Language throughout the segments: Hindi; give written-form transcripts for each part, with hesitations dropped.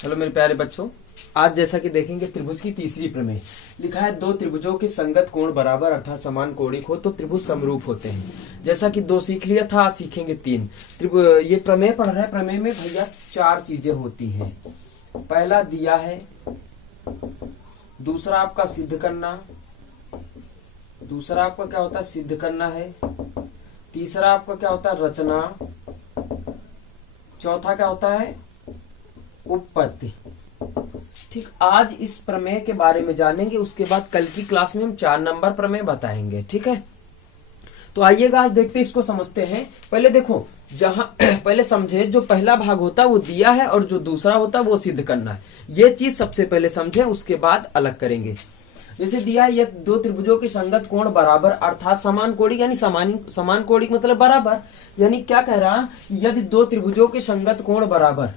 हेलो मेरे प्यारे बच्चों, आज जैसा कि देखेंगे त्रिभुज की तीसरी प्रमेय। लिखा है दो त्रिभुजों के संगत कोण बराबर अर्थात समान कोणिक हो तो त्रिभुज समरूप होते हैं। जैसा कि दो सीख लिया था, आज सीखेंगे तीन। ये प्रमेय पढ़ रहे हैं। प्रमेय में भैया चार चीजें होती हैं। पहला दिया है, दूसरा आपका सिद्ध करना, दूसरा आपका क्या होता है सिद्ध करना है, तीसरा आपका क्या होता है रचना, चौथा क्या होता है उत्पत्ति। ठीक, आज इस प्रमेय के बारे में जानेंगे, उसके बाद कल की क्लास में हम 4 नंबर प्रमेय बताएंगे। ठीक है, तो आइएगा आज देखते इसको समझते हैं। पहले देखो, जहां पहले समझे जो पहला भाग होता है वो दिया है और जो दूसरा होता है वो सिद्ध करना है। ये चीज सबसे पहले समझे, उसके बाद अलग करेंगे। जैसे दिया है, यह दो त्रिभुजों के संगत कोण बराबर अर्थात समान कोणिक, यानी समान कोणिक मतलब बराबर। यानी क्या कह रहा, यदि दो त्रिभुजों के संगत कोण बराबर,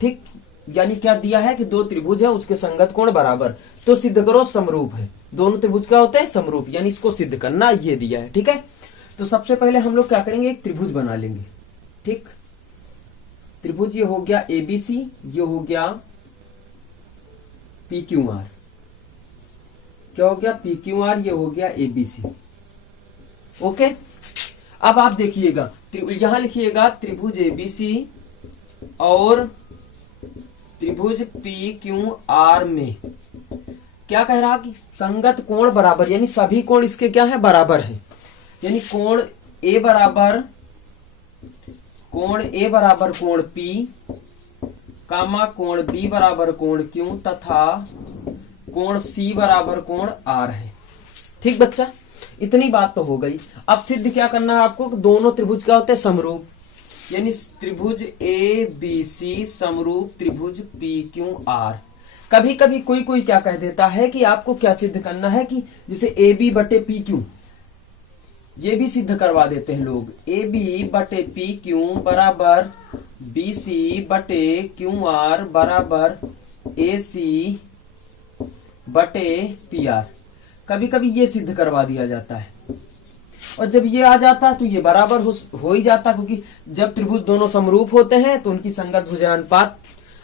ठीक, यानी क्या दिया है कि दो त्रिभुज है उसके संगत कोण बराबर, तो सिद्ध करो समरूप है। दोनों त्रिभुज क्या होते हैं समरूप, यानी इसको सिद्ध करना, ये दिया है। ठीक है, तो सबसे पहले हम लोग क्या करेंगे, एक त्रिभुज बना लेंगे। ठीक, त्रिभुज ये हो गया एबीसी, ये हो गया PQR। क्या हो गया PQR, ये हो गया एबीसी। ओके, अब आप देखिएगा, यहां लिखिएगा त्रिभुज एबीसी और त्रिभुज PQR में क्या कह रहा कि संगत कोण बराबर, यानी सभी कोण इसके क्या है बराबर है। यानी कोण ए बराबर कोण P, कामा कोण B बराबर कोण Q तथा कोण C बराबर कोण R है। ठीक बच्चा, इतनी बात तो हो गई। अब सिद्ध क्या करना है आपको, दोनों त्रिभुज क्या होते हैं समरूप, यानी त्रिभुज ABC समरूप त्रिभुज PQR। कभी कभी कोई क्या कह देता है कि आपको क्या सिद्ध करना है कि जैसे AB बटे PQ, ये भी सिद्ध करवा देते हैं लोग। AB बटे PQ बराबर BC बटे QR बराबर AC बटे PR। कभी कभी ये सिद्ध करवा दिया जाता है, और जब ये आ जाता है तो ये बराबर हो ही जाता है, क्योंकि जब त्रिभुज दोनों समरूप होते हैं तो उनकी संगत भुजा अनुपात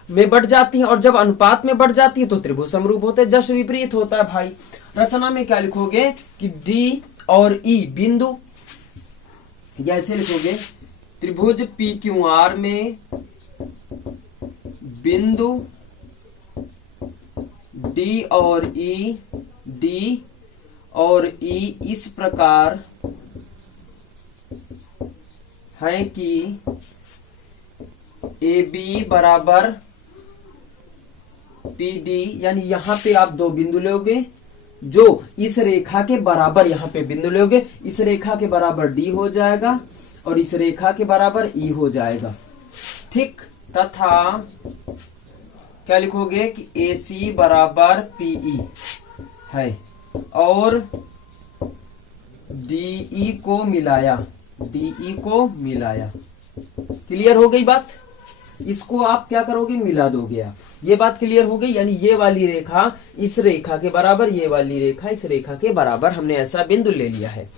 में बढ़ जाती है, और जब अनुपात में बढ़ जाती है तो त्रिभुज समरूप होते हैं। जस्ट विपरीत होता है भाई। रचना में क्या लिखोगे कि D और E बिंदु, या ऐसे लिखोगे त्रिभुज PQR में बिंदु D और E इस प्रकार है कि AB बराबर PD, यानी यहां पे आप दो बिंदु लोगे जो इस रेखा के बराबर, यहां पे बिंदु लोगे, इस रेखा के बराबर D हो जाएगा और इस रेखा के बराबर E हो जाएगा। ठीक, तथा क्या लिखोगे कि AC बराबर PE है और DE को मिलाया। क्लियर हो गई बात, इसको आप क्या करोगे मिला दोगे आप। ये बात क्लियर हो गई, यानी ये वाली रेखा इस रेखा के बराबर, ये वाली रेखा इस रेखा के बराबर, हमने ऐसा बिंदु ले लिया है।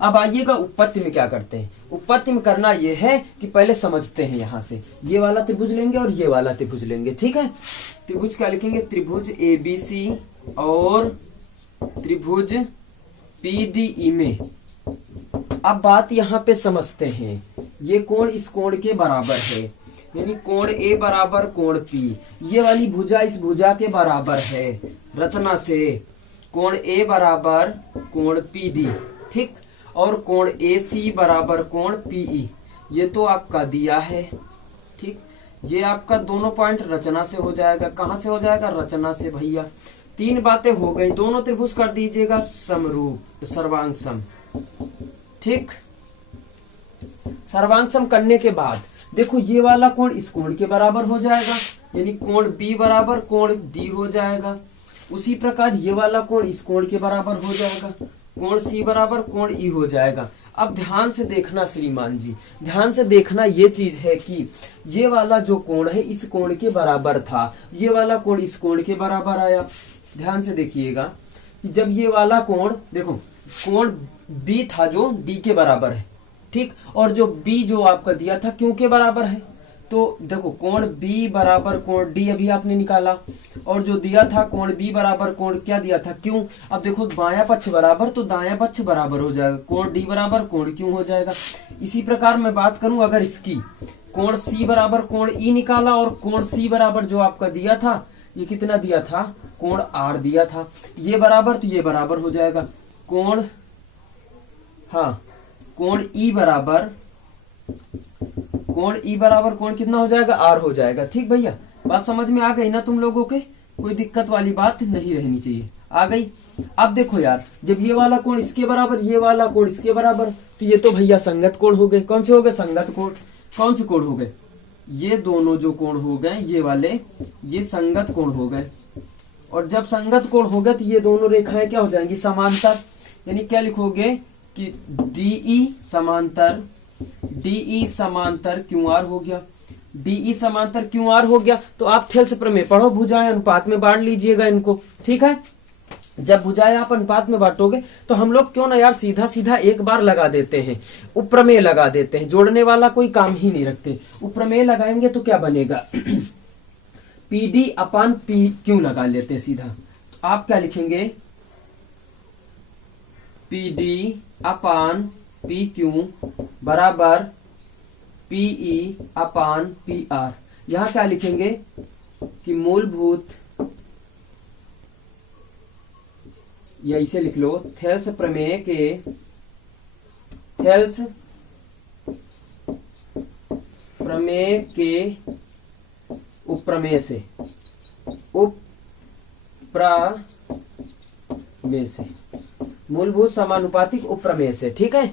अब आइएगा उत्पत्ति में क्या करते हैं। उत्पत्ति में करना ये है कि पहले समझते हैं, यहां से ये वाला त्रिभुज लेंगे और ये वाला त्रिभुज लेंगे। ठीक है, त्रिभुज क्या लिखेंगे, त्रिभुज ABC और त्रिभुज PDE में। अब बात यहाँ पे समझते हैं, ये कोण इस कोण के बराबर है, यानी कोण A बराबर कोण P, ये वाली भुजा इस भुजा के बराबर है। रचना से कोण A बराबर कोण PD, ठीक, और कोण AC बराबर कोण PE, ये तो आपका दिया है। ठीक, ये आपका दोनों पॉइंट रचना से हो जाएगा। कहां से हो जाएगा, रचना से भैया। तीन बातें हो गई, दोनों त्रिभुज कर दीजिएगा समरूप, सर्वांगसम। ठीक, सर्वांगसम करने के बाद देखो ये वाला कोण इस कोण के बराबर हो जाएगा, यानी कोण B बराबर कोण D हो जाएगा। उसी प्रकार ये वाला कोण इस कोण के बराबर हो जाएगा, कोण C बराबर कोण E हो जाएगा। अब ध्यान से देखना श्रीमान जी, ध्यान से देखना, ये चीज है कि ये वाला जो कोण है इस कोण के बराबर था, ये वाला कोण इस कोण के बराबर आया। ध्यान से देखिएगा कि जब ये वाला कोण, देखो कोण B था जो D के बराबर है, ठीक, और जो B जो आपका दिया था Q के बराबर है, तो देखो कोण B बराबर कोण D अभी आपने निकाला, और जो दिया था कोण B बराबर कोण क्या दिया था Q। अब देखो बायां पक्ष बराबर तो दायां पक्ष बराबर हो जाएगा, कोण D बराबर कोण Q हो जाएगा। इसी प्रकार मैं बात करूं अगर इसकी, कोण C बराबर कोण E निकाला, और कोण C बराबर जो आपका दिया था ये कितना दिया था, कोण R दिया था, ये बराबर तो ये बराबर हो जाएगा, कोण, हाँ कोण E बराबर, कोण E बराबर कोण कितना हो जाएगा, R हो जाएगा। ठीक भैया, बात समझ में आ गई ना तुम लोगों के, कोई दिक्कत वाली बात नहीं रहनी चाहिए, आ गई। अब देखो यार, जब ये वाला कोण इसके बराबर, ये वाला कोण इसके बराबर, तो ये तो भैया संगत कोण हो गए। कौन से हो गए, संगत कोण। कौन से कोण हो गए, ये दोनों जो कोण हो गए ये वाले, ये संगत कोण हो गए। और जब संगत कोण हो गए तो ये दोनों रेखाएं क्या हो जाएंगी, समांतर। यानी क्या लिखोगे कि DE समांतर, DE समांतर QR हो गया, DE समांतर QR हो गया। तो आप थेल्स प्रमेय पढ़ो, भुजाएं अनुपात में बांट लीजिएगा इनको, ठीक है। जब भुजाएं आप अनुपात में बांटोगे तो हम लोग क्यों ना यार सीधा सीधा एक बार लगा देते हैं, उपप्रमेय लगा देते हैं, जोड़ने वाला कोई काम ही नहीं रखते। उपप्रमेय लगाएंगे तो क्या बनेगा PD अपान PQ लगा लेते हैं सीधा। तो आप क्या लिखेंगे, PD अपान PQ बराबर PE अपान PR। यहां क्या लिखेंगे कि मूलभूत, या इसे लिख लो, थेल्स प्रमेय के, थेल्स प्रमेय के उपप्रमेय से, उपप्रमेय से, मूलभूत समानुपातिक उपप्रमेय से, ठीक है।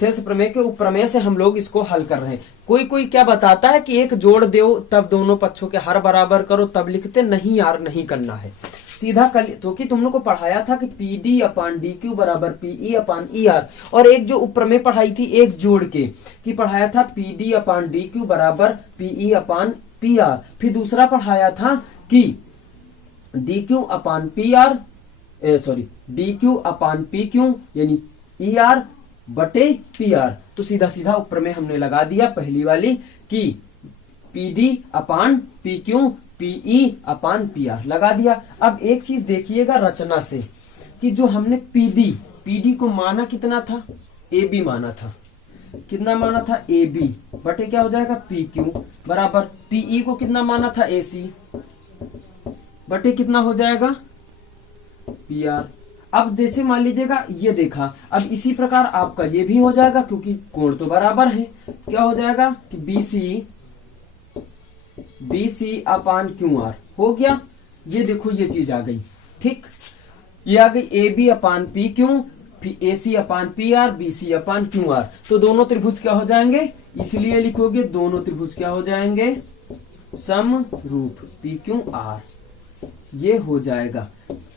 थेल्स प्रमेय के उपप्रमेय से हम लोग इसको हल कर रहे हैं। कोई कोई क्या बताता है कि एक जोड़ दो तब दोनों पक्षों के हर बराबर करो तब लिखते, नहीं यार नहीं करना है, सीधा कर। तो कि तुम लोग को पढ़ाया था कि PD अपान DQ बराबर PE अपान ER, और एक जो उपप्रमेय पढ़ाई थी एक जोड़ के कि पढ़ाया था PD अपान DQ बराबर PE अपान PR। फिर दूसरा पढ़ाया था कि DQ अपान PR, सॉरी DQ अपान PQ यानी ER बटे PR। तो सीधा सीधा उपप्रमेय हमने लगा दिया पहली वाली कि PD अपान PQ PE अपान PR लगा दिया। अब एक चीज देखिएगा रचना से कि जो हमने PD को माना कितना था, AB माना था, कितना माना था AB बटे क्या हो जाएगा PQ बराबर PE को कितना माना था AC बटे कितना हो जाएगा PR। अब जैसे मान लीजिएगा ये देखा, अब इसी प्रकार आपका ये भी हो जाएगा क्योंकि कोण तो बराबर है, क्या हो जाएगा कि BC अपान QR हो गया। ये देखो ये चीज आ गई, ठीक, ये आ गई AB अपान PQ, AC अपान PR, BC अपान QR। तो दोनों त्रिभुज क्या हो जाएंगे, इसलिए लिखोगे दोनों त्रिभुज क्या हो जाएंगे, समरूप PQR। ये हो जाएगा,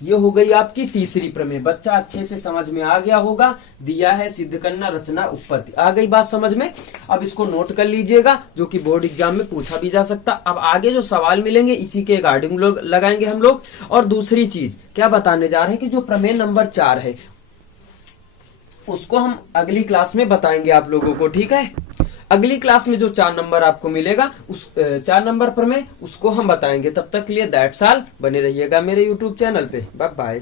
ये हो गई आपकी तीसरी प्रमेय। बच्चा अच्छे से समझ में आ गया होगा, दिया है सिद्ध करना रचना उत्पत्ति, आ गई बात समझ में। अब इसको नोट कर लीजिएगा जो कि बोर्ड एग्जाम में पूछा भी जा सकता। अब आगे जो सवाल मिलेंगे इसी के अकॉर्डिंग लोग लगाएंगे हम लोग। और दूसरी चीज क्या बताने जा रहे हैं कि जो प्रमेय नंबर 4 है उसको हम अगली क्लास में बताएंगे आप लोगों को, ठीक है। अगली क्लास में जो 4 नंबर आपको मिलेगा उस 4 नंबर पर में उसको हम बताएंगे। तब तक के लिए दैट्स ऑल, बने रहिएगा मेरे यूट्यूब चैनल पे। Bye bye.